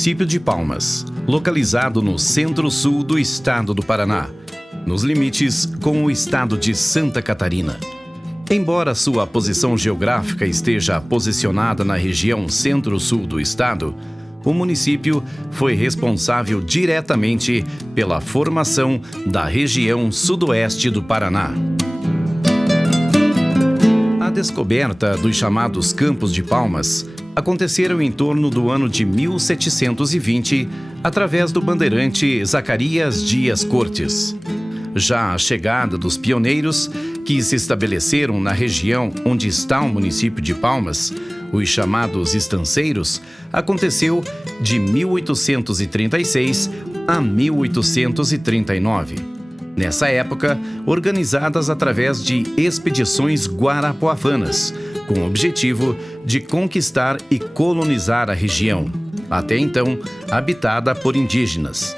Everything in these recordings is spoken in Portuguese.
município de Palmas, localizado no centro-sul do estado do Paraná, nos limites com o estado de Santa Catarina. Embora sua posição geográfica esteja posicionada na região centro-sul do estado, o município foi responsável diretamente pela formação da região sudoeste do Paraná. A descoberta dos chamados Campos de Palmas aconteceram em torno do ano de 1720, através do bandeirante Zacarias Dias Cortes. Já a chegada dos pioneiros, que se estabeleceram na região onde está o município de Palmas, os chamados estanceiros, aconteceu de 1836 a 1839. Nessa época, organizadas através de expedições guarapuavanas, com o objetivo de conquistar e colonizar a região, até então habitada por indígenas.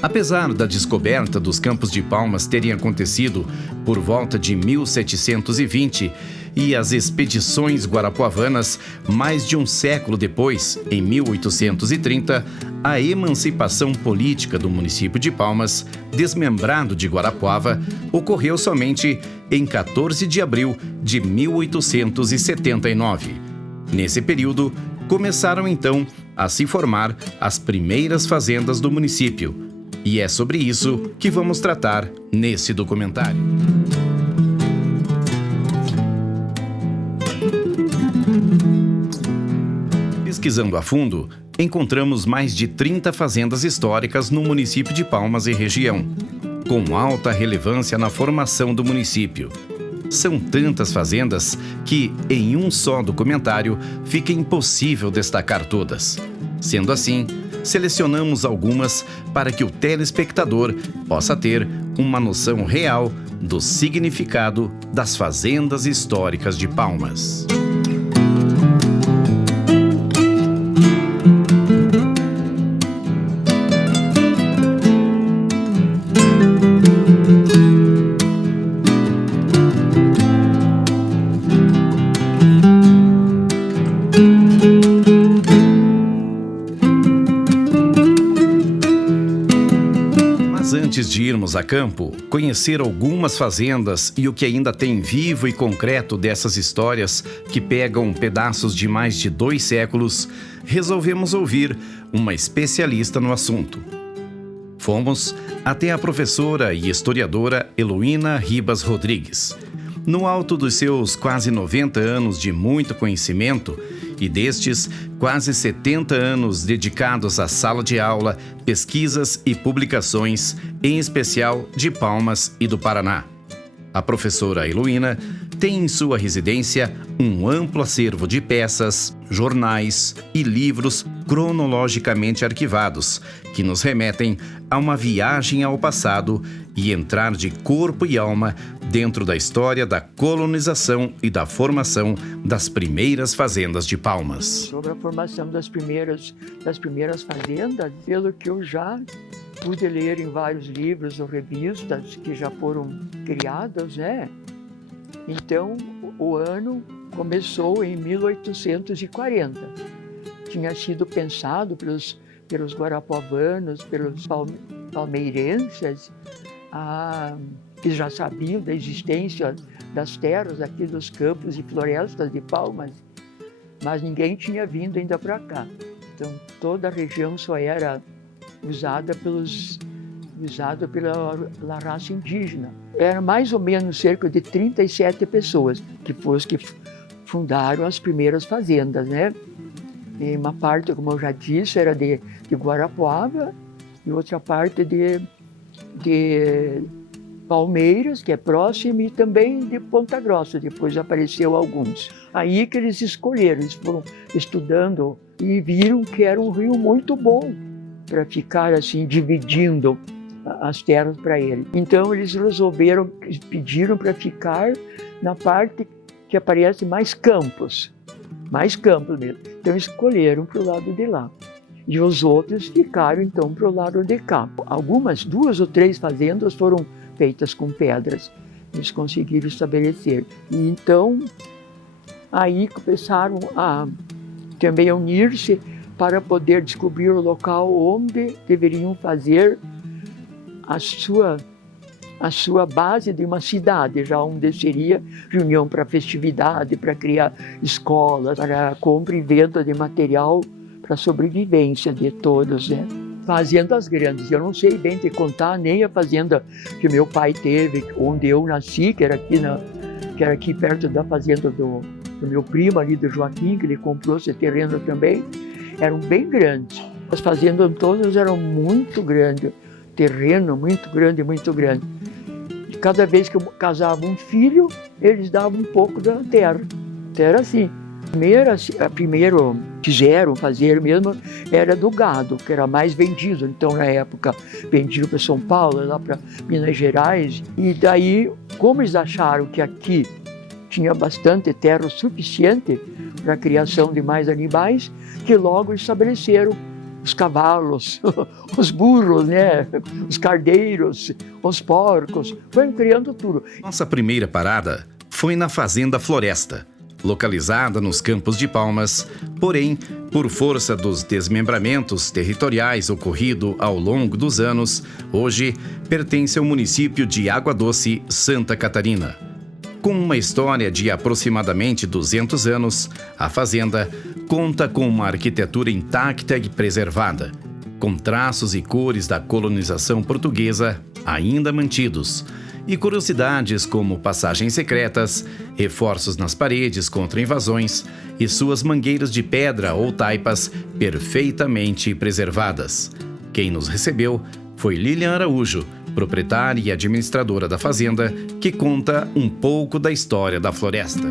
Apesar da descoberta dos Campos de Palmas terem acontecido por volta de 1720 e as expedições guarapuavanas mais de um século depois, em 1830, a emancipação política do município de Palmas, desmembrado de Guarapuava, ocorreu somente em 14 de abril de 1879. Nesse período, começaram então a se formar as primeiras fazendas do município. E é sobre isso que vamos tratar nesse documentário. Pesquisando a fundo, encontramos mais de 30 fazendas históricas no município de Palmas e região, com alta relevância na formação do município. São tantas fazendas que, em um só documentário, fica impossível destacar todas. Sendo assim, selecionamos algumas para que o telespectador possa ter uma noção real do significado das fazendas históricas de Palmas. Antes de irmos a campo, conhecer algumas fazendas e o que ainda tem vivo e concreto dessas histórias que pegam pedaços de mais de 2 séculos, resolvemos ouvir uma especialista no assunto. Fomos até a professora e historiadora Heloína Ribas Rodrigues. No alto dos seus quase 90 anos de muito conhecimento, e destes quase 70 anos dedicados à sala de aula, pesquisas e publicações, em especial de Palmas e do Paraná. A professora Heloína tem em sua residência um amplo acervo de peças, jornais e livros cronologicamente arquivados, que nos remetem a uma viagem ao passado e entrar de corpo e alma dentro da história da colonização e da formação das primeiras fazendas de Palmas. Sobre a formação das primeiras fazendas, pelo que eu já pude ler em vários livros ou revistas que já foram criadas, né? Então, o ano começou em 1840. Tinha sido pensado pelos guarapuavanos, pelos palmeirenses, que já sabiam da existência das terras aqui dos campos e florestas de Palmas, mas ninguém tinha vindo ainda para cá. Então, toda a região só era usada pela raça indígena. Era mais ou menos cerca de 37 pessoas que fundaram as primeiras fazendas, né? E uma parte, como eu já disse, era de Guarapuava e outra parte de Palmeiras, que é próximo, e também de Ponta Grossa, depois apareceu alguns. Aí que eles escolheram, eles foram estudando e viram que era um rio muito bom para ficar assim, dividindo as terras para ele. Então eles pediram para ficar na parte que aparece mais campos mesmo. Então escolheram para o lado de lá. E os outros ficaram então para o lado de cá. Algumas, 2 ou 3 fazendas foram feitas com pedras. Eles conseguiram estabelecer. E então aí começaram a também a unir-se para poder descobrir o local onde deveriam fazer a sua base de uma cidade, já onde seria reunião para festividade, para criar escolas, para compra e venda de material para a sobrevivência de todos, né? Fazendas grandes, eu não sei bem te contar nem a fazenda que meu pai teve, onde eu nasci, que era aqui perto da fazenda do meu primo ali, do Joaquim, que ele comprou esse terreno também, eram bem grandes. As fazendas todas eram muito grandes, terreno muito grande, muito grande. E cada vez que eu casava um filho, eles davam um pouco da terra. Então era assim. Primeiro quiseram fazer mesmo, era do gado, que era mais vendido. Então, na época, vendiam para São Paulo, lá para Minas Gerais. E daí, como eles acharam que aqui tinha bastante terra suficiente para a criação de mais animais, que logo estabeleceram os cavalos, os burros, né? Os cardeiros, os porcos, foram criando tudo. Nossa primeira parada foi na Fazenda Floresta, localizada nos Campos de Palmas, porém, por força dos desmembramentos territoriais ocorrido ao longo dos anos, hoje pertence ao município de Água Doce, Santa Catarina. Com uma história de aproximadamente 200 anos, a fazenda conta com uma arquitetura intacta e preservada, com traços e cores da colonização portuguesa ainda mantidos, e curiosidades como passagens secretas, reforços nas paredes contra invasões e suas mangueiras de pedra ou taipas perfeitamente preservadas. Quem nos recebeu foi Lilian Araújo, proprietária e administradora da fazenda, que conta um pouco da história da floresta.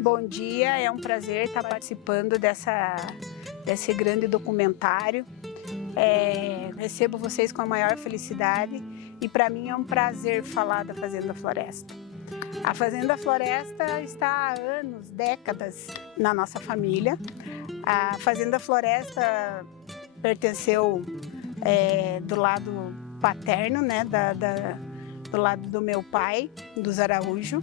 Bom dia, é um prazer estar participando desse grande documentário. Recebo vocês com a maior felicidade e para mim é um prazer falar da Fazenda Floresta. A Fazenda Floresta está há anos, décadas na nossa família. A Fazenda Floresta pertenceu do lado paterno, né, do lado do meu pai, dos Araújo.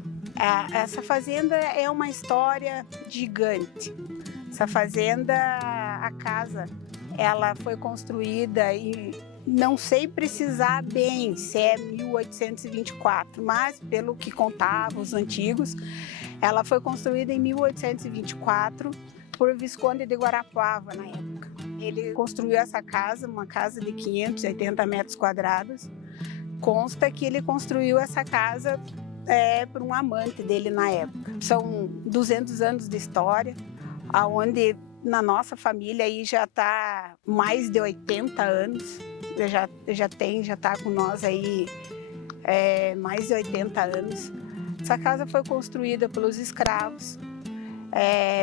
Essa fazenda é uma história gigante. Essa fazenda, a casa, ela foi construída e não sei precisar bem se é 1824, mas pelo que contavam os antigos, ela foi construída em 1824 por Visconde de Guarapuava na época. Ele construiu essa casa, uma casa de 580 metros quadrados. Consta que ele construiu essa casa por um amante dele na época. São 200 anos de história, aonde na nossa família aí já está mais de 80 anos, já está com nós aí mais de 80 anos. Essa casa foi construída pelos escravos,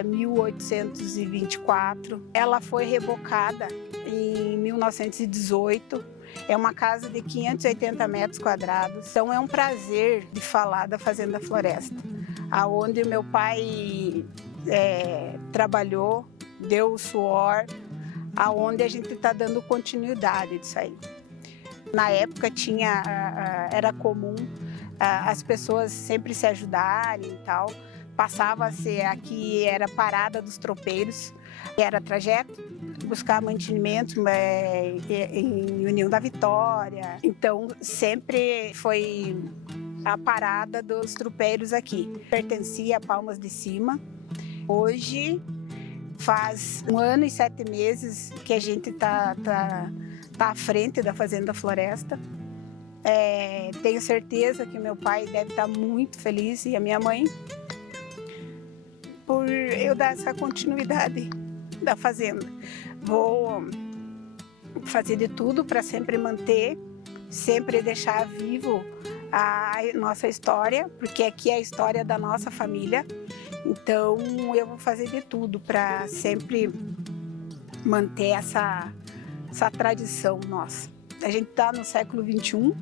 1824. Ela foi revocada em 1918. É uma casa de 580 metros quadrados. Então é um prazer de falar da Fazenda Floresta, aonde o meu pai trabalhou, deu o suor, aonde a gente está dando continuidade disso aí. Na época era comum as pessoas sempre se ajudarem e tal. Passava-se aqui, era parada dos tropeiros, era trajeto, buscar mantimento em União da Vitória. Então sempre foi a parada dos tropeiros aqui. Pertencia a Palmas de Cima. Hoje faz 1 ano e 7 meses que a gente tá à frente da Fazenda Floresta. Tenho certeza que meu pai deve estar muito feliz e a minha mãe por eu dar essa continuidade da fazenda. Vou fazer de tudo para sempre manter, sempre deixar vivo a nossa história, porque aqui é a história da nossa família. Então eu vou fazer de tudo para sempre manter essa tradição nossa. A gente está no século XXI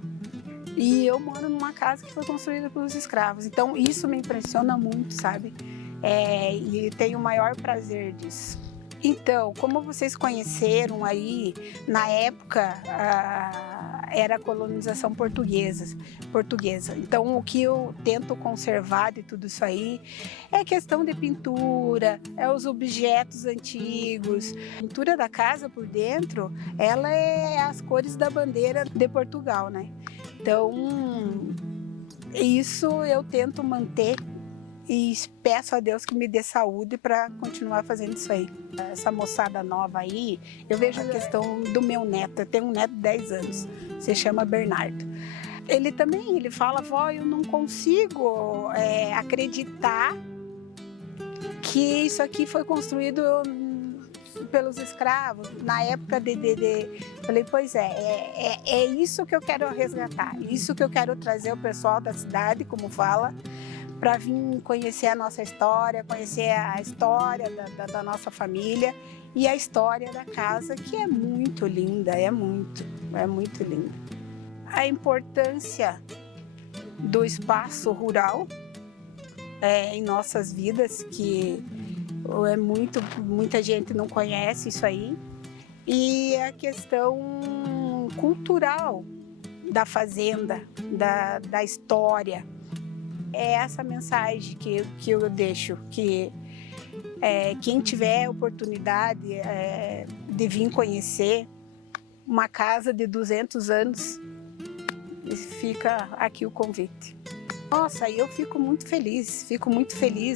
e eu moro numa casa que foi construída pelos escravos. Então isso me impressiona muito, sabe? E tenho o maior prazer disso. Então, como vocês conheceram aí, na época era a colonização portuguesa. Então, o que eu tento conservar de tudo isso aí é questão de pintura, é os objetos antigos. A pintura da casa por dentro, ela é as cores da bandeira de Portugal, né? Então, isso eu tento manter e peço a Deus que me dê saúde para continuar fazendo isso aí. Essa moçada nova aí, eu vejo a questão do meu neto. Eu tenho um neto de 10 anos, se chama Bernardo. Ele fala, vó, eu não consigo acreditar que isso aqui foi construído pelos escravos, na época Falei, pois é isso que eu quero resgatar, isso que eu quero trazer o pessoal da cidade, como fala, para vir conhecer a nossa história, conhecer a história da nossa família e a história da casa, que é muito linda, é muito linda. A importância do espaço rural em nossas vidas, que muita gente não conhece isso aí, e a questão cultural da fazenda, da história. É essa mensagem que eu deixo, que quem tiver oportunidade de vir conhecer uma casa de 200 anos, fica aqui o convite. Nossa, eu fico muito feliz.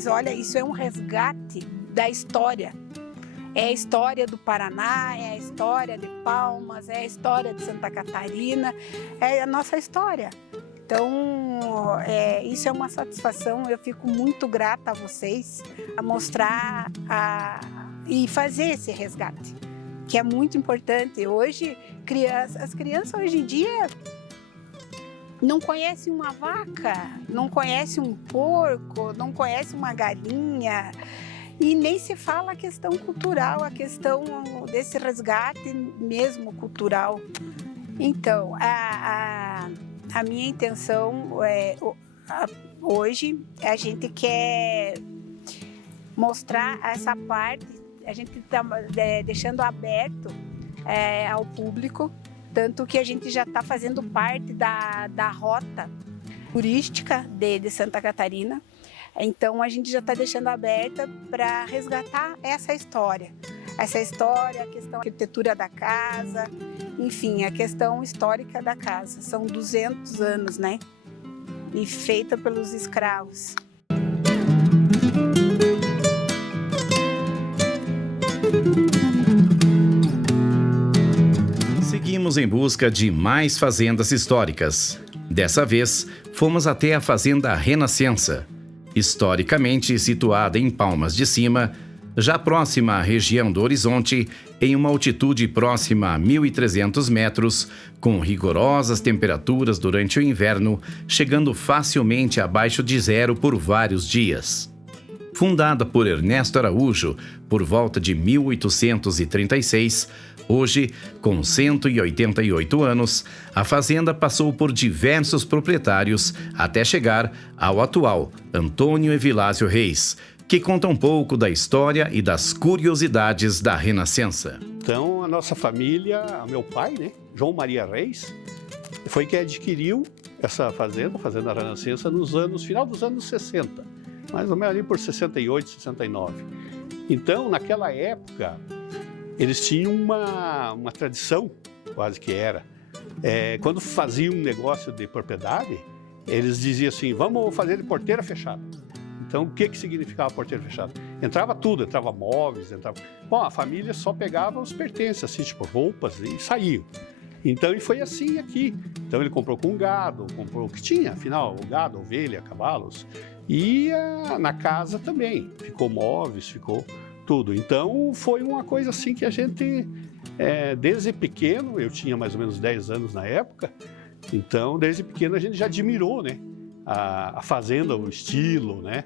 Olha, isso é um resgate da história. É a história do Paraná, é a história de Palmas, é a história de Santa Catarina, é a nossa história. Então, isso é uma satisfação, eu fico muito grata a vocês a mostrar e fazer esse resgate, que é muito importante. Hoje, as crianças hoje em dia não conhecem uma vaca, não conhecem um porco, não conhecem uma galinha, e nem se fala a questão cultural, a questão desse resgate mesmo cultural. Então, a minha intenção hoje, a gente quer mostrar essa parte, a gente está deixando aberto ao público, tanto que a gente já está fazendo parte da rota turística de Santa Catarina. Então, a gente já está deixando aberta para resgatar essa história, a questão da arquitetura da casa, enfim, a questão histórica da casa. São 200 anos, né? E feita pelos escravos. Seguimos em busca de mais fazendas históricas. Dessa vez, fomos até a Fazenda Renascença, historicamente situada em Palmas de Cima, já próxima à região do Horizonte, em uma altitude próxima a 1.300 metros, com rigorosas temperaturas durante o inverno, chegando facilmente abaixo de zero por vários dias. Fundada por Ernesto Araújo por volta de 1836, hoje, com 188 anos, a fazenda passou por diversos proprietários até chegar ao atual Antônio Evilásio Reis, que conta um pouco da história e das curiosidades da Renascença. Então, a nossa família, meu pai, né, João Maria Reis, foi quem adquiriu essa fazenda, a Fazenda Renascença, final dos anos 60, mais ou menos ali por 68, 69. Então, naquela época, eles tinham uma tradição, quase que era, quando faziam um negócio de propriedade, eles diziam assim, vamos fazer de porteira fechada. Então, o que significava porteira fechada? Entrava tudo, entrava móveis, Bom, a família só pegava os pertences, assim, tipo roupas, e saiu. Então, e foi assim aqui. Então, ele comprou com gado, comprou o que tinha, afinal, o gado, ovelha, cavalos. E na casa também, ficou móveis, ficou tudo. Então, foi uma coisa assim que a gente, desde pequeno, eu tinha mais ou menos 10 anos na época, então, desde pequeno a gente já admirou, né, a fazenda, o estilo, né,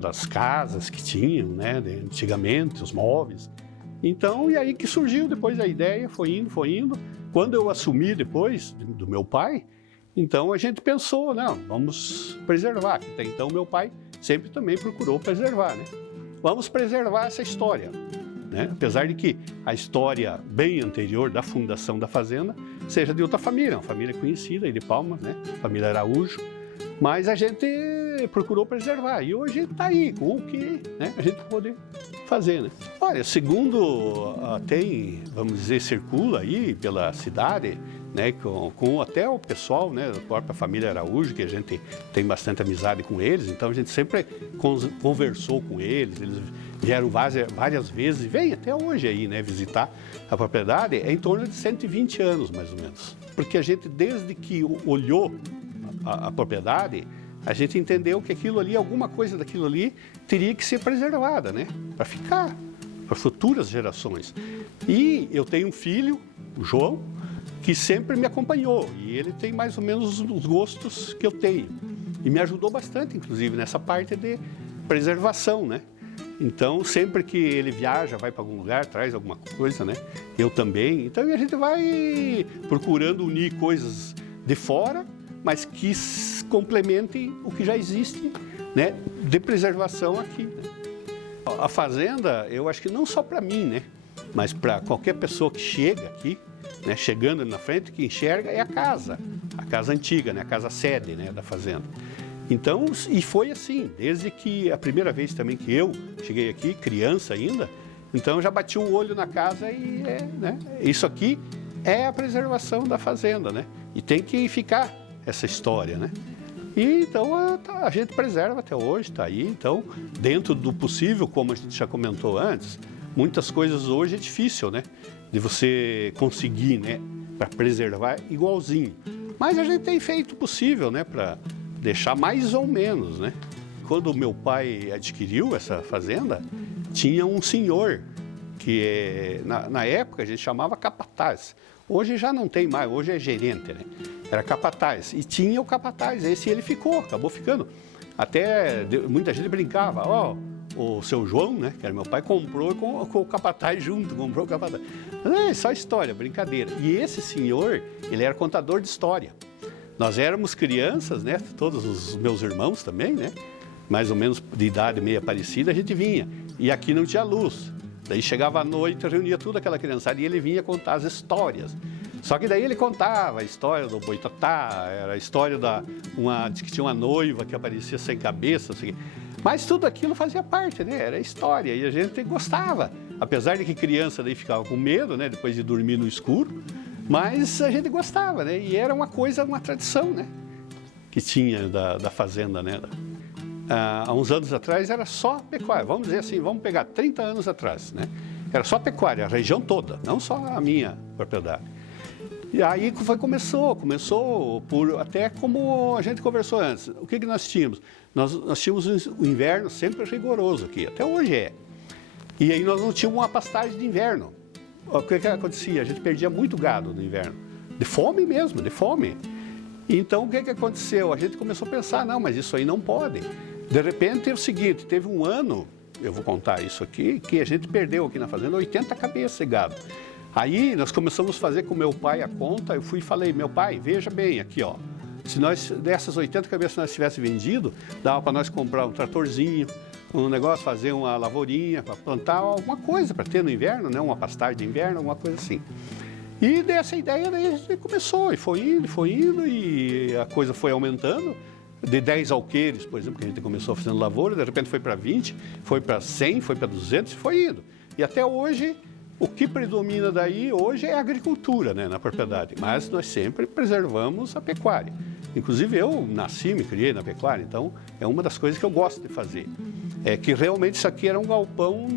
das casas que tinham, né, antigamente, os móveis. Então, e aí que surgiu depois a ideia, foi indo. Quando eu assumi depois do meu pai, então a gente pensou, não, vamos preservar. Até então meu pai sempre também procurou preservar, né? Vamos preservar essa história. né? Apesar de que a história bem anterior da fundação da fazenda seja de outra família, uma família conhecida aí de Palmas, né? Família Araújo, mas a gente procurou preservar e hoje está aí com o que, né, a gente pode fazer, né? Olha, segundo tem, vamos dizer, circula aí pela cidade, né, com até o pessoal, né, da própria família Araújo, que a gente tem bastante amizade com eles, então a gente sempre conversou com eles vieram várias vezes e vêm até hoje aí, né, visitar a propriedade, é em torno de 120 anos, mais ou menos. Porque a gente, desde que olhou a propriedade, a gente entendeu que aquilo ali, alguma coisa daquilo ali, teria que ser preservada, né, para ficar, para futuras gerações. E eu tenho um filho, o João, que sempre me acompanhou, e ele tem mais ou menos os gostos que eu tenho. E me ajudou bastante, inclusive, nessa parte de preservação, né? Então, sempre que ele viaja, vai para algum lugar, traz alguma coisa, né? Eu também. Então, a gente vai procurando unir coisas de fora, mas que complementem o que já existe, né, de preservação aqui, né? A fazenda, eu acho que não só para mim, né, mas para qualquer pessoa que chega aqui, né, chegando ali na frente, que enxerga é a casa antiga, né, a casa sede, né, da fazenda. Então, e foi assim, desde que a primeira vez também que eu cheguei aqui, criança ainda, então já bati o olho na casa e né, isso aqui é a preservação da fazenda, né, e tem que ficar essa história, né. E então a gente preserva até hoje, está aí, então, dentro do possível, como a gente já comentou antes, muitas coisas hoje é difícil, né, de você conseguir, né, para preservar igualzinho. Mas a gente tem feito o possível, né, para deixar mais ou menos, né. Quando o meu pai adquiriu essa fazenda, tinha um senhor que na época a gente chamava capataz. Hoje já não tem mais, hoje é gerente, né. Era capataz. E tinha o capataz, esse ele acabou ficando. Até muita gente brincava, ó, o seu João, né, que era meu pai, comprou com o capataz junto, comprou o capataz. É só história, brincadeira. E esse senhor, ele era contador de história. Nós éramos crianças, né, todos os meus irmãos também, né, mais ou menos de idade meio parecida, a gente vinha. E aqui não tinha luz. Daí chegava à noite, reunia toda aquela criançada e ele vinha contar as histórias. Só que daí ele contava a história do boitatá, era a história de que tinha uma noiva que aparecia sem cabeça, assim. Mas tudo aquilo fazia parte, né? Era história e a gente gostava. Apesar de que criança daí ficava com medo, né? Depois de dormir no escuro, mas a gente gostava, né? E era uma coisa, uma tradição, né? Que tinha da fazenda, né? Há uns anos atrás era só pecuária, vamos dizer assim, vamos pegar 30 anos atrás, né? Era só pecuária, a região toda, não só a minha propriedade. E aí começou por, até como a gente conversou antes, o que nós tínhamos? Nós tínhamos um inverno sempre rigoroso aqui, até hoje é. E aí nós não tínhamos uma pastagem de inverno. O que acontecia? A gente perdia muito gado no inverno, de fome mesmo, de fome. Então o que aconteceu? A gente começou a pensar, não, mas isso aí não pode. De repente é o seguinte, teve um ano, eu vou contar isso aqui, que a gente perdeu aqui na fazenda 80 cabeças de gado. Aí nós começamos a fazer com meu pai a conta, eu fui e falei, meu pai, veja bem aqui, ó, se nós, dessas 80 cabeças nós tivéssemos vendido, dava para nós comprar um tratorzinho, um negócio, fazer uma lavourinha, para plantar alguma coisa, para ter no inverno, né, uma pastagem de inverno, alguma coisa assim. E dessa ideia daí a gente começou, e foi indo, e a coisa foi aumentando, de 10 alqueires, por exemplo, que a gente começou fazendo lavoura, de repente foi para 20, foi para 100, foi para 200, e foi indo. E até hoje, o que predomina daí hoje é a agricultura, né, na propriedade, mas nós sempre preservamos a pecuária. Inclusive eu nasci, me criei na pecuária, então é uma das coisas que eu gosto de fazer. É que realmente isso aqui era um galpão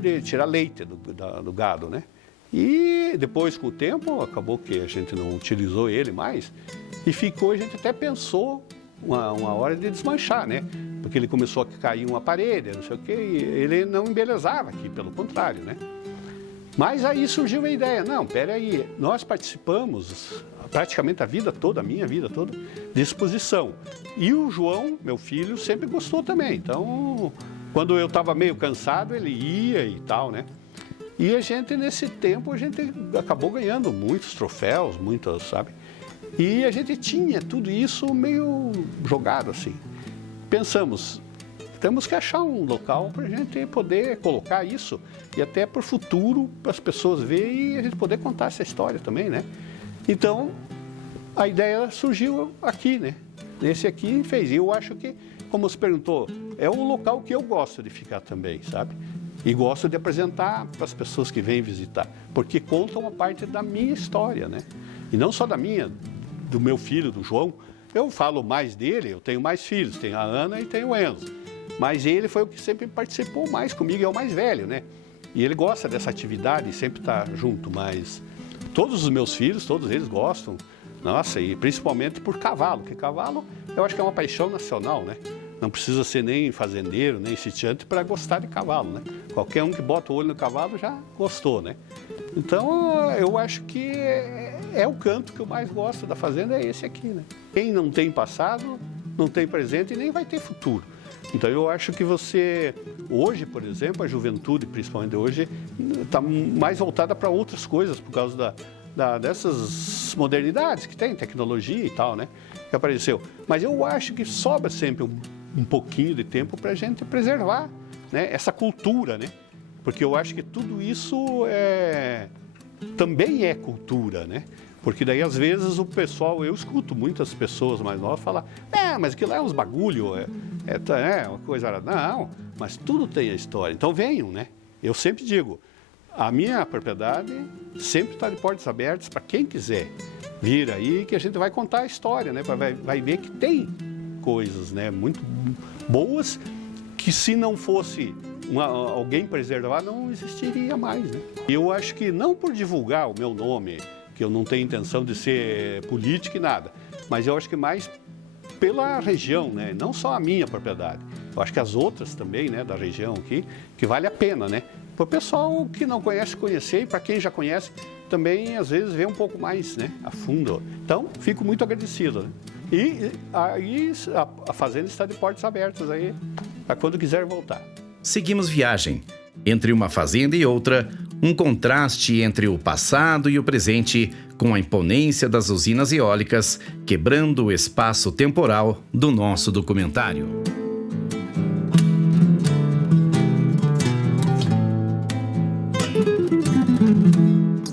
de tirar leite do gado, né? E depois, com o tempo, acabou que a gente não utilizou ele mais e ficou, a gente até pensou uma hora de desmanchar, né? Porque ele começou a cair uma parede, não sei o quê, e ele não embelezava aqui, pelo contrário, né? Mas aí surgiu a ideia, não, peraí, nós participamos praticamente a vida toda, a minha vida toda, de exposição. E o João, meu filho, sempre gostou também. Então, quando eu estava meio cansado, ele ia e tal, né? E a gente, nesse tempo, a gente acabou ganhando muitos troféus, muitos, sabe? E a gente tinha tudo isso meio jogado assim. Pensamos, temos que achar um local para a gente poder colocar isso e até para o futuro, para as pessoas verem e a gente poder contar essa história também, né? Então, a ideia surgiu aqui, né? Esse aqui fez. E eu acho que, como você perguntou, é um local que eu gosto de ficar também, sabe? E gosto de apresentar para as pessoas que vêm visitar, porque conta uma parte da minha história, né? E não só da minha, do meu filho, do João. Eu falo mais dele, eu tenho mais filhos, tenho a Ana e tenho o Enzo. Mas ele foi o que sempre participou mais comigo, é o mais velho, né? E ele gosta dessa atividade, sempre está junto, mas todos os meus filhos, todos eles gostam. Nossa, e principalmente por cavalo, porque cavalo eu acho que é uma paixão nacional, né? Não precisa ser nem fazendeiro, nem sitiante para gostar de cavalo, né? Qualquer um que bota o olho no cavalo já gostou, né? Então, eu acho que é o canto que eu mais gosto da fazenda, é esse aqui, né? Quem não tem passado, não tem presente e nem vai ter futuro. Então, eu acho que você, hoje, por exemplo, a juventude, principalmente hoje, está mais voltada para outras coisas por causa dessas modernidades que tem, tecnologia e tal, né? Que apareceu. Mas eu acho que sobra sempre um pouquinho de tempo para a gente preservar, né, essa cultura, né? Porque eu acho que tudo isso também é cultura, né? Porque daí, às vezes, o pessoal, eu escuto muitas pessoas mais novas falar, mas aquilo é uns bagulho, uma coisa... Não, mas tudo tem a história. Então venham, né? Eu sempre digo, a minha propriedade sempre está de portas abertas para quem quiser vir aí, que a gente vai contar a história, né? Vai ver que tem coisas, né, muito boas, que se não fosse alguém preservar, não existiria mais, né? Eu acho que não por divulgar o meu nome, que eu não tenho intenção de ser político e nada, mas eu acho que mais pela região, né? Não só a minha propriedade. Eu acho que as outras também, né, da região aqui, que vale a pena, né? Para o pessoal que não conhece, conhecer, e para quem já conhece, também, às vezes, ver um pouco mais, né, a fundo. Então, fico muito agradecido, né? E aí a fazenda está de portas abertas aí, para quando quiser voltar. Seguimos viagem. Entre uma fazenda e outra, um contraste entre o passado e o presente, com a imponência das usinas eólicas, quebrando o espaço temporal do nosso documentário.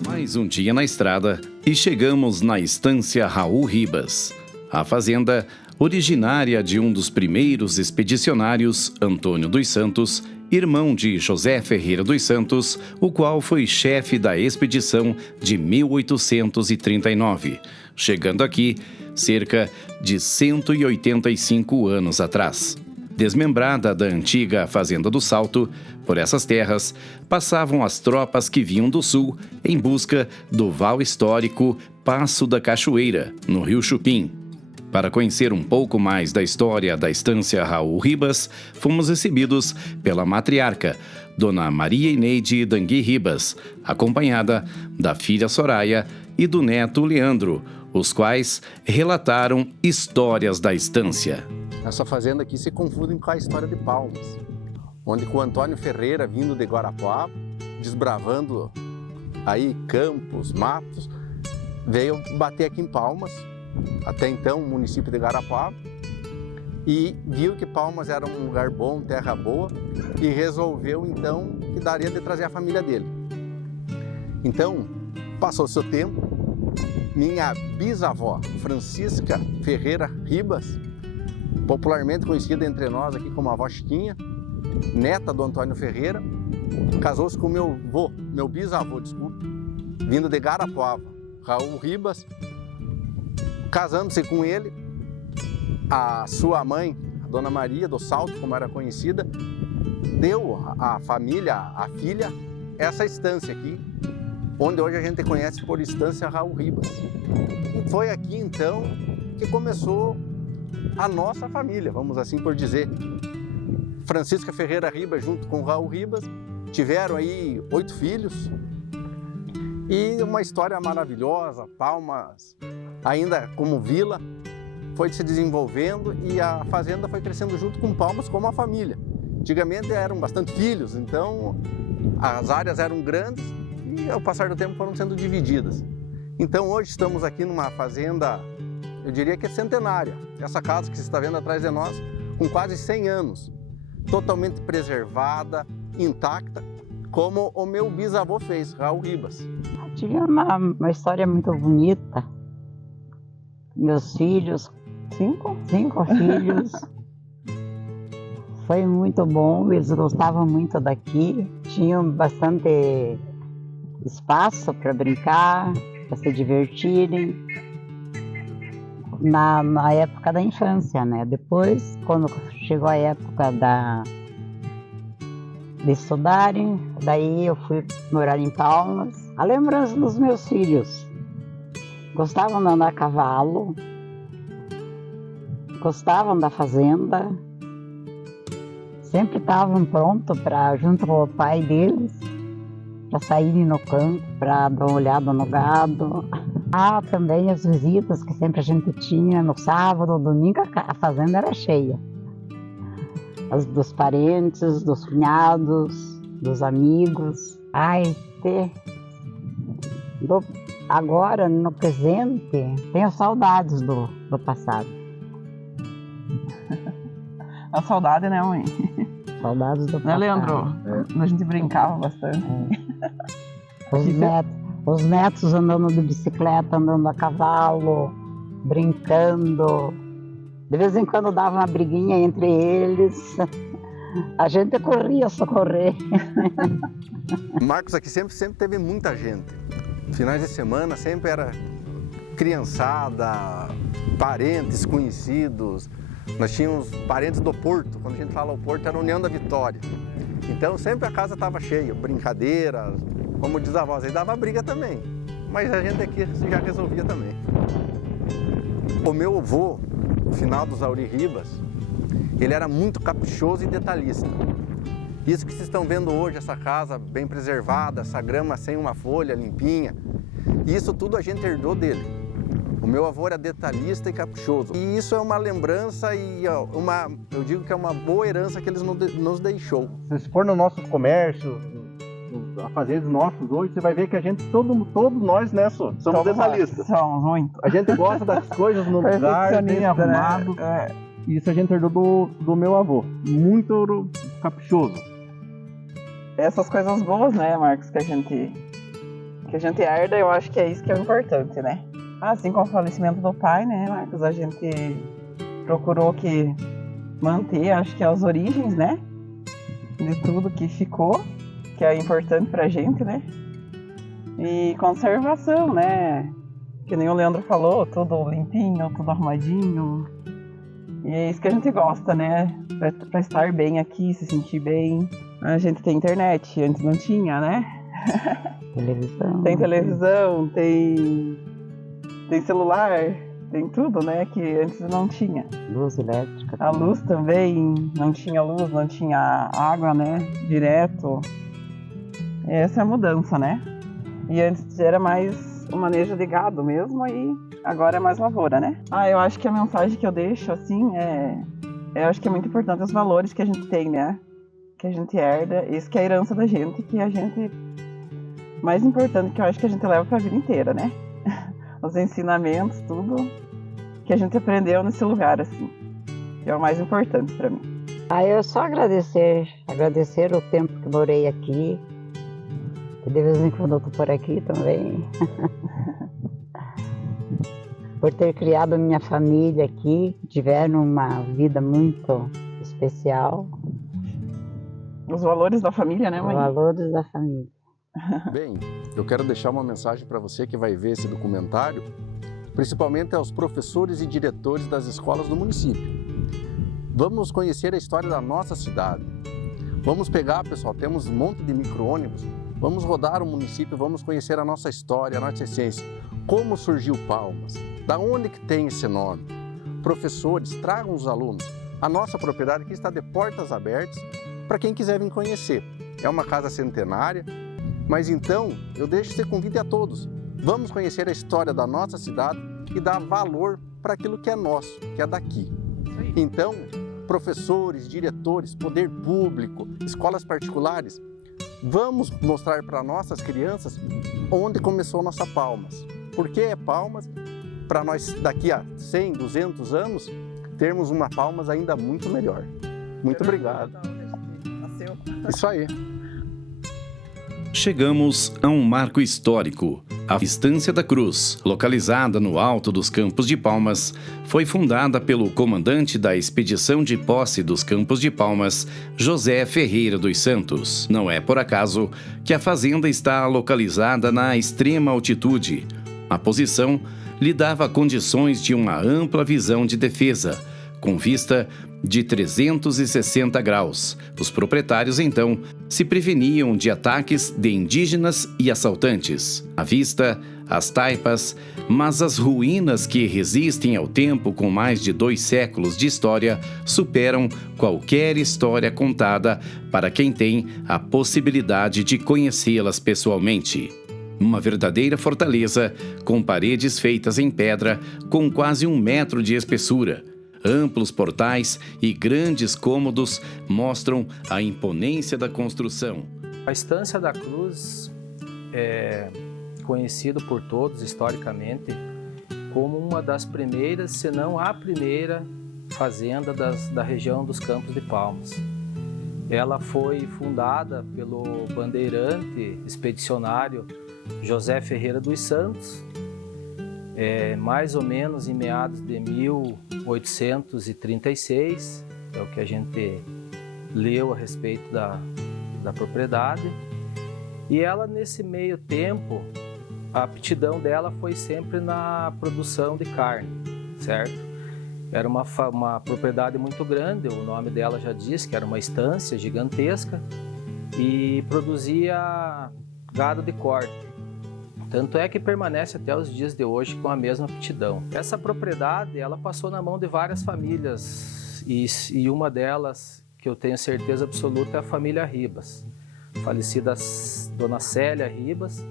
Mais um dia na estrada e chegamos na estância Raul Ribas. A fazenda, originária de um dos primeiros expedicionários, Antônio dos Santos, irmão de José Ferreira dos Santos, o qual foi chefe da expedição de 1839, chegando aqui cerca de 185 anos atrás. Desmembrada da antiga Fazenda do Salto, por essas terras passavam as tropas que vinham do sul em busca do val histórico Passo da Cachoeira, no Rio Chupim. Para conhecer um pouco mais da história da estância Raul Ribas, fomos recebidos pela matriarca, Dona Maria Ineide Dangui Ribas, acompanhada da filha Soraya e do neto Leandro, os quais relataram histórias da estância. Essa fazenda aqui se confunde com a história de Palmas, onde com o Antônio Ferreira, vindo de Guarapuava, desbravando aí campos, matos, veio bater aqui em Palmas, até então o município de Guarapuava, e viu que Palmas era um lugar bom, terra boa, e resolveu então que daria de trazer a família dele. Então, passou-se o tempo, minha bisavó, Francisca Ferreira Ribas, popularmente conhecida entre nós aqui como a avó Chiquinha, neta do Antônio Ferreira, casou-se com meu bisavô, vindo de Guarapuava, Raul Ribas. Casando-se com ele, a sua mãe, a Dona Maria do Salto, como era conhecida, deu à família, à filha, essa estância aqui, onde hoje a gente conhece por Estância Raul Ribas. E foi aqui então que começou a nossa família, vamos assim por dizer. Francisca Ferreira Ribas junto com Raul Ribas tiveram aí 8 filhos e uma história maravilhosa. Palmas, ainda como vila, foi se desenvolvendo e a fazenda foi crescendo junto com Palmas como a família. Antigamente eram bastante filhos, então as áreas eram grandes e ao passar do tempo foram sendo divididas. Então hoje estamos aqui numa fazenda, eu diria que é centenária. Essa casa que você está vendo atrás de nós, com quase 100 anos. totalmente preservada, intacta, como o meu bisavô fez, Raul Ribas. Tinha uma história muito bonita. Meus filhos, cinco filhos. Foi muito bom, eles gostavam muito daqui. Tinham bastante espaço para brincar, para se divertirem. Na época da infância, né? Depois, quando chegou a época de estudarem, daí eu fui morar em Palmas. A lembrança dos meus filhos. Gostavam de andar a cavalo, gostavam da fazenda, sempre estavam prontos para, junto com o pai deles, para saírem no campo, para dar uma olhada no gado. Também as visitas que sempre a gente tinha no sábado, domingo, a fazenda era cheia. As dos parentes, dos cunhados, dos amigos. Agora, no presente, tenho saudades do passado. A saudade, né, mãe? Saudades do passado. Né, Leandro? A gente brincava bastante. Os netos andando de bicicleta, andando a cavalo, brincando. De vez em quando dava uma briguinha entre eles. A gente corria socorrer. Marcos, aqui sempre teve muita gente. Finais de semana sempre era criançada, parentes, conhecidos. Nós tínhamos parentes do Porto. Quando a gente fala o Porto, era a União da Vitória. Então sempre a casa estava cheia, brincadeiras, como diz a avó, aí dava briga também. Mas a gente aqui já resolvia também. O meu avô, o finado Zauri Ribas, ele era muito caprichoso e detalhista. Isso que vocês estão vendo hoje, essa casa bem preservada, essa grama sem uma folha, limpinha, isso tudo a gente herdou dele. O meu avô era detalhista e caprichoso. E isso é uma lembrança e eu digo que é uma boa herança que eles nos deixou. Se você for no nosso comércio, nos afazeres nossos hoje, você vai ver que a gente, todos nós, né, somos detalhistas. Somos muito. A gente gosta das coisas no lugar, bem arrumado. Né? Isso a gente herdou do meu avô. Muito caprichoso. Essas coisas boas, né, Marcos, que a gente herda, eu acho que é isso que é importante, né? Assim como o falecimento do pai, né, Marcos, a gente procurou manter, acho que as origens, né, de tudo que ficou, que é importante pra gente, né? E conservação, né? Que nem o Leandro falou, tudo limpinho, tudo arrumadinho. E é isso que a gente gosta, né? Pra estar bem aqui, se sentir bem. A gente tem internet, antes não tinha, né? Televisão. Tem televisão, tem celular, tem tudo, né? Que antes não tinha. Luz elétrica. A luz também, não tinha luz, não tinha água, né? Direto. Essa é a mudança, né? E antes era mais o manejo de gado mesmo e agora é mais lavoura, né? Eu acho que a mensagem que eu deixo, assim, eu acho que é muito importante os valores que a gente tem, né? Que a gente herda, isso que é a herança da gente, que a gente... Mais importante que eu acho que a gente leva pra vida inteira, né? Os ensinamentos, tudo que a gente aprendeu nesse lugar, assim. Que é o mais importante pra mim. Eu só agradecer o tempo que morei aqui. De vez em quando eu tô por aqui também. Por ter criado minha família aqui, tiveram uma vida muito especial. Os valores da família, né, mãe? Os valores da família. Bem, eu quero deixar uma mensagem para você que vai ver esse documentário, principalmente aos professores e diretores das escolas do município. Vamos conhecer a história da nossa cidade. Vamos pegar, pessoal, temos um monte de micro-ônibus, vamos rodar o município, vamos conhecer a nossa história, a nossa essência. Como surgiu Palmas? Da onde que tem esse nome? Professores, tragam os alunos. A nossa propriedade aqui está de portas abertas para quem quiser vir conhecer. É uma casa centenária, mas então eu deixo esse convite a todos. Vamos conhecer a história da nossa cidade e dar valor para aquilo que é nosso, que é daqui. Então, professores, diretores, poder público, escolas particulares, vamos mostrar para nossas crianças onde começou nossa Palmas. Por que é Palmas? Para nós daqui a 100, 200 anos termos uma Palmas ainda muito melhor. Muito obrigado. viu? Isso aí. Chegamos a um marco histórico. A Estância da Cruz, localizada no alto dos Campos de Palmas, foi fundada pelo comandante da expedição de posse dos Campos de Palmas, José Ferreira dos Santos. Não é por acaso que a fazenda está localizada na extrema altitude. A posição lhe dava condições de uma ampla visão de defesa, com vista de 360 graus. Os proprietários, então, se preveniam de ataques de indígenas e assaltantes. À vista, as taipas, mas as ruínas que resistem ao tempo com mais de 2 séculos de história superam qualquer história contada para quem tem a possibilidade de conhecê-las pessoalmente. Uma verdadeira fortaleza, com paredes feitas em pedra, com quase 1 metro de espessura. Amplos portais e grandes cômodos mostram a imponência da construção. A Estância da Cruz é conhecido por todos historicamente como uma das primeiras, se não a primeira fazenda da região dos Campos de Palmas. Ela foi fundada pelo bandeirante expedicionário José Ferreira dos Santos, mais ou menos em meados de 1836, é o que a gente leu a respeito da propriedade. E ela, nesse meio tempo, a aptidão dela foi sempre na produção de carne, certo? Era uma propriedade muito grande, o nome dela já diz que era uma estância gigantesca e produzia gado de corte. Tanto é que permanece até os dias de hoje com a mesma aptidão. Essa propriedade, ela passou na mão de várias famílias e uma delas, que eu tenho certeza absoluta, é a família Ribas. A falecida Dona Célia Ribas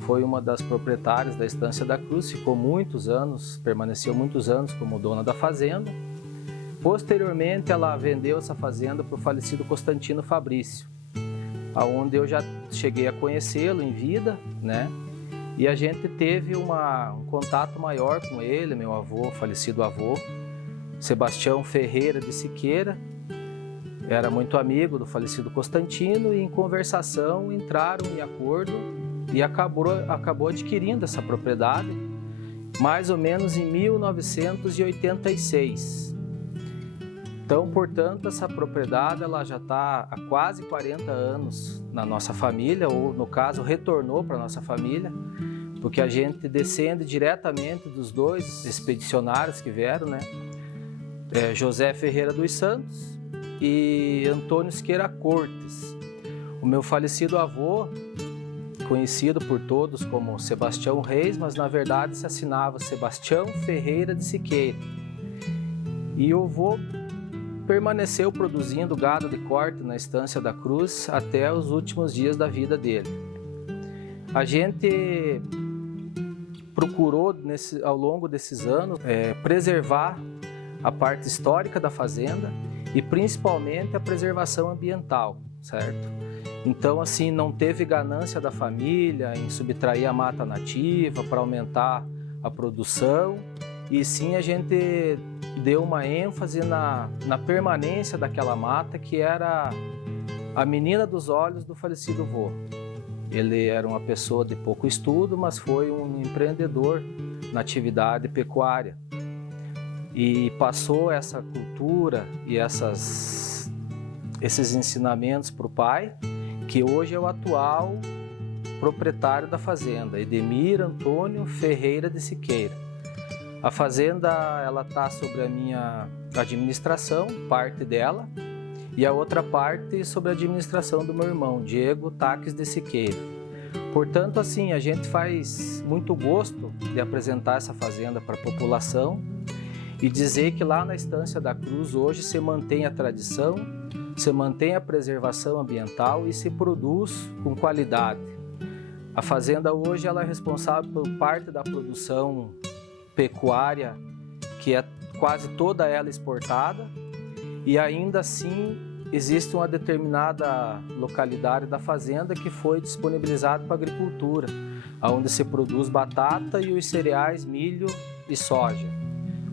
foi uma das proprietárias da Estância da Cruz, ficou muitos anos, permaneceu muitos anos como dona da fazenda. Posteriormente, ela vendeu essa fazenda para o falecido Constantino Fabrício, aonde eu já cheguei a conhecê-lo em vida, né? E a gente teve um contato maior com ele, meu avô, falecido avô, Sebastião Ferreira de Siqueira. Era muito amigo do falecido Constantino e em conversação entraram em acordo e acabou adquirindo essa propriedade mais ou menos em 1986. Então, portanto, essa propriedade ela já está há quase 40 anos na nossa família, ou no caso, retornou para a nossa família, porque a gente descende diretamente dos 2 expedicionários que vieram, né? José Ferreira dos Santos e Antônio Siqueira Cortes. O meu falecido avô, conhecido por todos como Sebastião Reis, mas na verdade se assinava Sebastião Ferreira de Siqueira. E o avô permaneceu produzindo gado de corte na Estância da Cruz até os últimos dias da vida dele. A gente procurou, ao longo desses anos, preservar a parte histórica da fazenda e principalmente a preservação ambiental, certo? Então, assim, não teve ganância da família em subtrair a mata nativa para aumentar a produção, e sim a gente deu uma ênfase na permanência daquela mata, que era a menina dos olhos do falecido avô. Ele era uma pessoa de pouco estudo, mas foi um empreendedor na atividade pecuária. E passou essa cultura e esses ensinamentos para o pai, que hoje é o atual proprietário da fazenda, Edemir Antônio Ferreira de Siqueira. A fazenda ela está sobre a minha administração, parte dela, e a outra parte sobre a administração do meu irmão, Diego Taques de Siqueira. Portanto, assim, a gente faz muito gosto de apresentar essa fazenda para a população e dizer que lá na Estância da Cruz hoje se mantém a tradição, se mantém a preservação ambiental e se produz com qualidade. A fazenda hoje ela é responsável por parte da produção pecuária, que é quase toda ela exportada, e ainda assim existe uma determinada localidade da fazenda que foi disponibilizada para a agricultura, onde se produz batata e os cereais, milho e soja.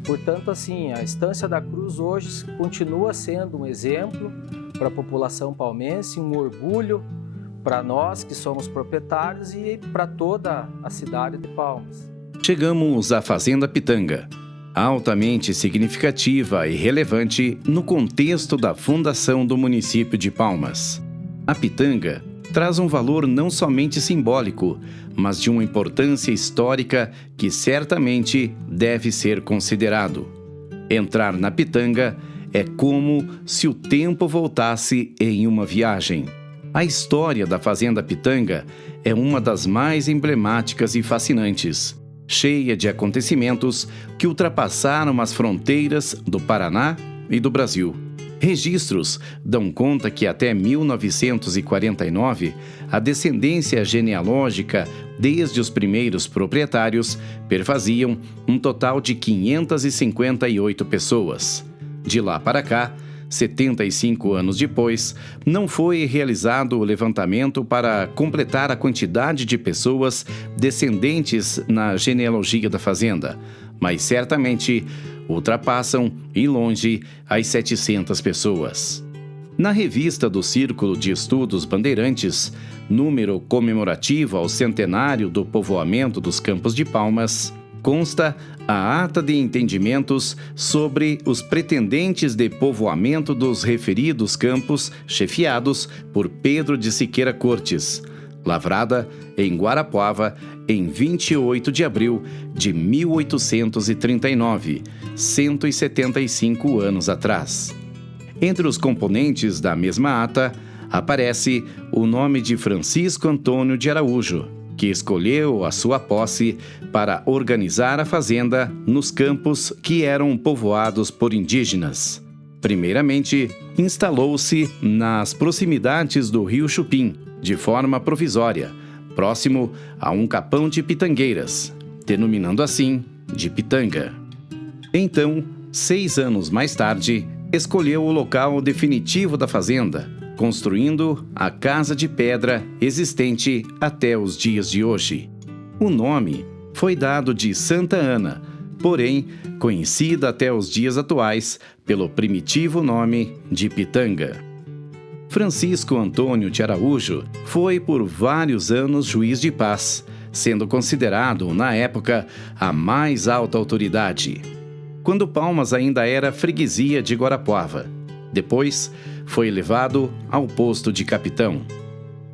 Portanto, assim, a Estância da Cruz hoje continua sendo um exemplo para a população palmense, um orgulho para nós que somos proprietários e para toda a cidade de Palmas. Chegamos à Fazenda Pitanga, altamente significativa e relevante no contexto da fundação do município de Palmas. A pitanga traz um valor não somente simbólico, mas de uma importância histórica que certamente deve ser considerado. Entrar na pitanga é como se o tempo voltasse em uma viagem. A história da Fazenda Pitanga é uma das mais emblemáticas e fascinantes, cheia de acontecimentos que ultrapassaram as fronteiras do Paraná e do Brasil. Registros dão conta que até 1949, a descendência genealógica desde os primeiros proprietários perfaziam um total de 558 pessoas. De lá para cá, 75 anos depois, não foi realizado o levantamento para completar a quantidade de pessoas descendentes na genealogia da fazenda, mas certamente ultrapassam, e longe, as 700 pessoas. Na revista do Círculo de Estudos Bandeirantes, número comemorativo ao centenário do povoamento dos Campos de Palmas, consta a ata de entendimentos sobre os pretendentes de povoamento dos referidos campos, chefiados por Pedro de Siqueira Cortes, lavrada em Guarapuava em 28 de abril de 1839, 175 anos atrás. Entre os componentes da mesma ata, aparece o nome de Francisco Antônio de Araújo, que escolheu a sua posse para organizar a fazenda nos campos que eram povoados por indígenas. Primeiramente, instalou-se nas proximidades do rio Chupim, de forma provisória, próximo a um capão de pitangueiras, denominando assim de Pitanga. Então, 6 anos mais tarde, escolheu o local definitivo da fazenda, construindo a casa de pedra existente até os dias de hoje. O nome foi dado de Santa Ana, porém conhecida até os dias atuais pelo primitivo nome de Pitanga. Francisco Antônio de Araújo foi por vários anos juiz de paz, sendo considerado, na época, a mais alta autoridade, quando Palmas ainda era freguesia de Guarapuava. Depois, foi elevado ao posto de capitão.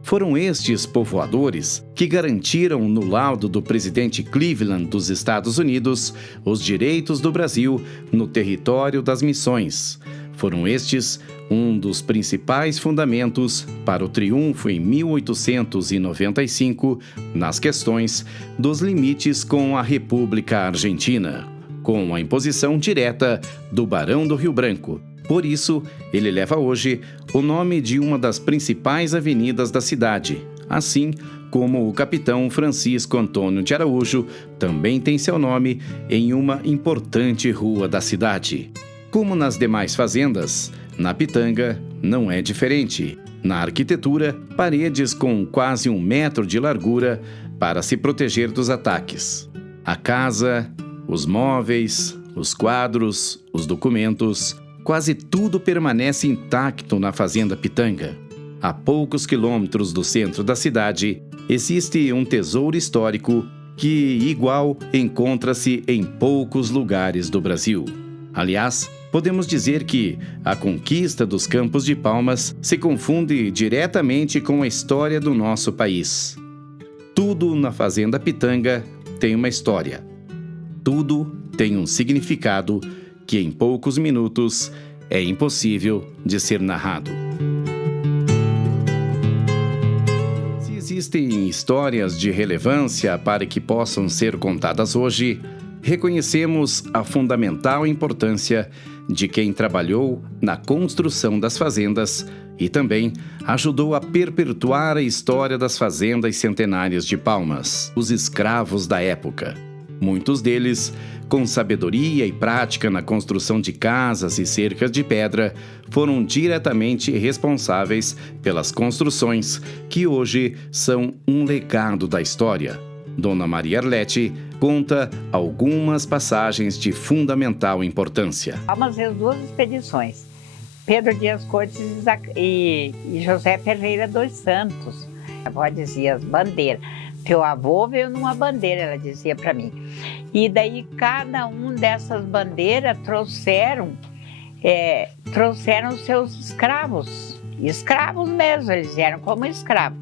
Foram estes povoadores que garantiram no laudo do presidente Cleveland dos Estados Unidos os direitos do Brasil no território das missões. Foram estes um dos principais fundamentos para o triunfo em 1895 nas questões dos limites com a República Argentina, com a imposição direta do Barão do Rio Branco. Por isso, ele leva hoje o nome de uma das principais avenidas da cidade, assim como o capitão Francisco Antônio de Araújo também tem seu nome em uma importante rua da cidade. Como nas demais fazendas, na Pitanga não é diferente. Na arquitetura, paredes com quase 1 metro de largura para se proteger dos ataques. A casa, os móveis, os quadros, os documentos, quase tudo permanece intacto na Fazenda Pitanga. A poucos quilômetros do centro da cidade, existe um tesouro histórico que, igual, encontra-se em poucos lugares do Brasil. Aliás, podemos dizer que a conquista dos Campos de Palmas se confunde diretamente com a história do nosso país. Tudo na Fazenda Pitanga tem uma história. Tudo tem um significado que em poucos minutos é impossível de ser narrado. Se existem histórias de relevância para que possam ser contadas hoje, reconhecemos a fundamental importância de quem trabalhou na construção das fazendas e também ajudou a perpetuar a história das fazendas centenárias de Palmas, os escravos da época. Muitos deles, com sabedoria e prática na construção de casas e cercas de pedra, foram diretamente responsáveis pelas construções que hoje são um legado da história. Dona Maria Arlete conta algumas passagens de fundamental importância. Palmas fez 2 expedições. Pedro Dias Cortes e José Ferreira dos Santos. A avó dizia as bandeiras. Teu avô veio numa bandeira, ela dizia para mim. E daí cada um dessas bandeiras trouxeram seus escravos mesmo, eles eram como escravos.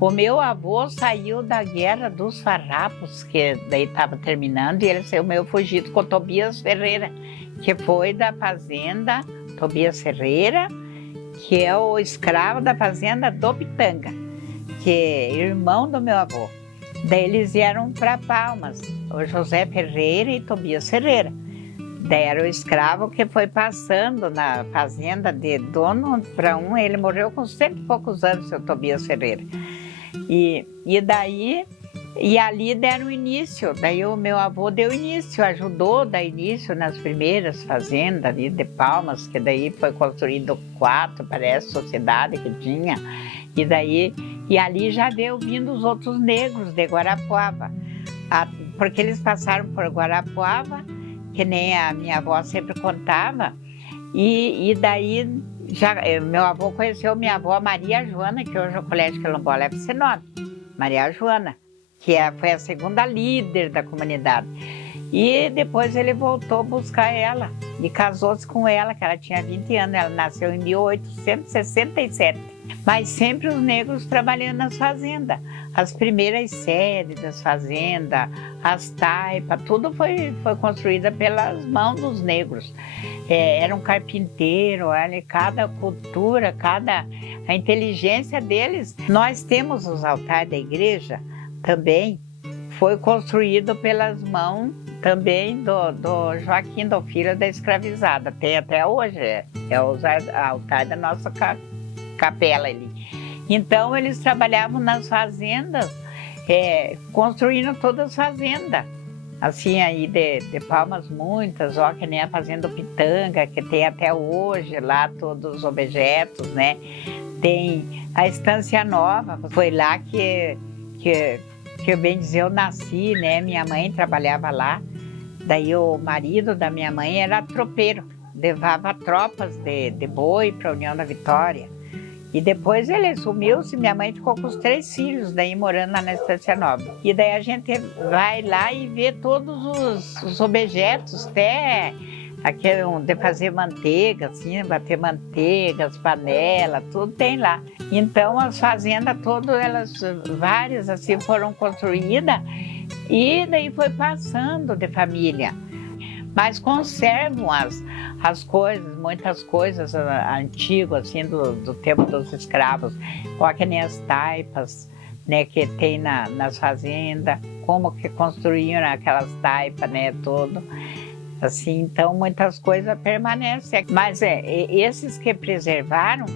O meu avô saiu da Guerra dos Farrapos, que daí estava terminando, e ele saiu meio fugido com Tobias Ferreira, que foi da fazenda Tobias Ferreira, que é o escravo da fazenda do Pitanga, que é irmão do meu avô. Daí eles vieram para Palmas, o José Ferreira e Tobias Ferreira. Daí era o escravo que foi passando na fazenda de dono para um, ele morreu com 100 e poucos anos, seu Tobias Ferreira. E ali deram início, daí o meu avô deu início, ajudou a dar início nas primeiras fazendas ali de Palmas, que daí foi construído 4, parece, sociedade que tinha, e ali já deu vindo os outros negros de Guarapuava, porque eles passaram por Guarapuava, que nem a minha avó sempre contava, e daí meu avô conheceu minha avó Maria Joana, que hoje é o Colégio Quilombola leva esse nome, Maria Joana, que foi a segunda líder da comunidade. E depois ele voltou buscar ela e casou-se com ela, que ela tinha 20 anos, ela nasceu em 1867. Mas sempre os negros trabalhando nas fazendas. As primeiras sedes das fazendas, as taipas, tudo foi construída pelas mãos dos negros. Era um carpinteiro, olha, cada cultura, a inteligência deles. Nós temos os altares da igreja também, foi construído pelas mãos também do Joaquim, do filho da escravizada. Tem até hoje, é o altar da nossa capela ali. Então eles trabalhavam nas fazendas, construindo todas as fazendas. Assim aí de Palmas muitas, ó, que nem a fazenda do Pitanga, que tem até hoje lá todos os objetos, né? Tem a Estância Nova, foi lá que eu bem dizer, eu nasci, né? Minha mãe trabalhava lá. Daí o marido da minha mãe era tropeiro, levava tropas de boi para a União da Vitória. E depois ele sumiu-se, minha mãe ficou com os 3 filhos, daí morando lá na Estância Nova. E daí a gente vai lá e vê todos os objetos, até aquele de fazer manteiga, assim, bater manteiga, as panelas, tudo tem lá. Então as fazendas todas, várias assim, foram construídas e daí foi passando de família. Mas conservam as coisas, muitas coisas antigas, assim, do tempo dos escravos. Olha que nem as taipas, né, que tem nas fazendas, como que construíam aquelas taipas, né, tudo. Assim, então, muitas coisas permanecem. Mas esses que preservaram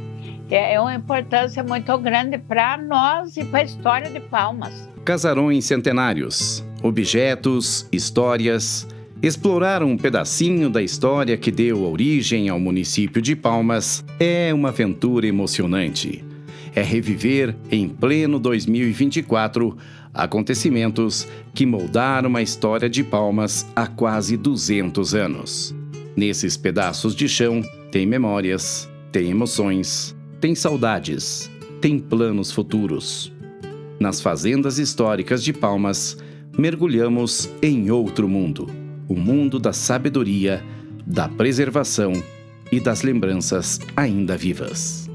é uma importância muito grande para nós e para a história de Palmas. Casarões centenários, objetos, histórias... Explorar um pedacinho da história que deu origem ao município de Palmas é uma aventura emocionante. É reviver, em pleno 2024, acontecimentos que moldaram a história de Palmas há quase 200 anos. Nesses pedaços de chão, tem memórias, tem emoções, tem saudades, tem planos futuros. Nas fazendas históricas de Palmas, mergulhamos em outro mundo. O mundo da sabedoria, da preservação e das lembranças ainda vivas.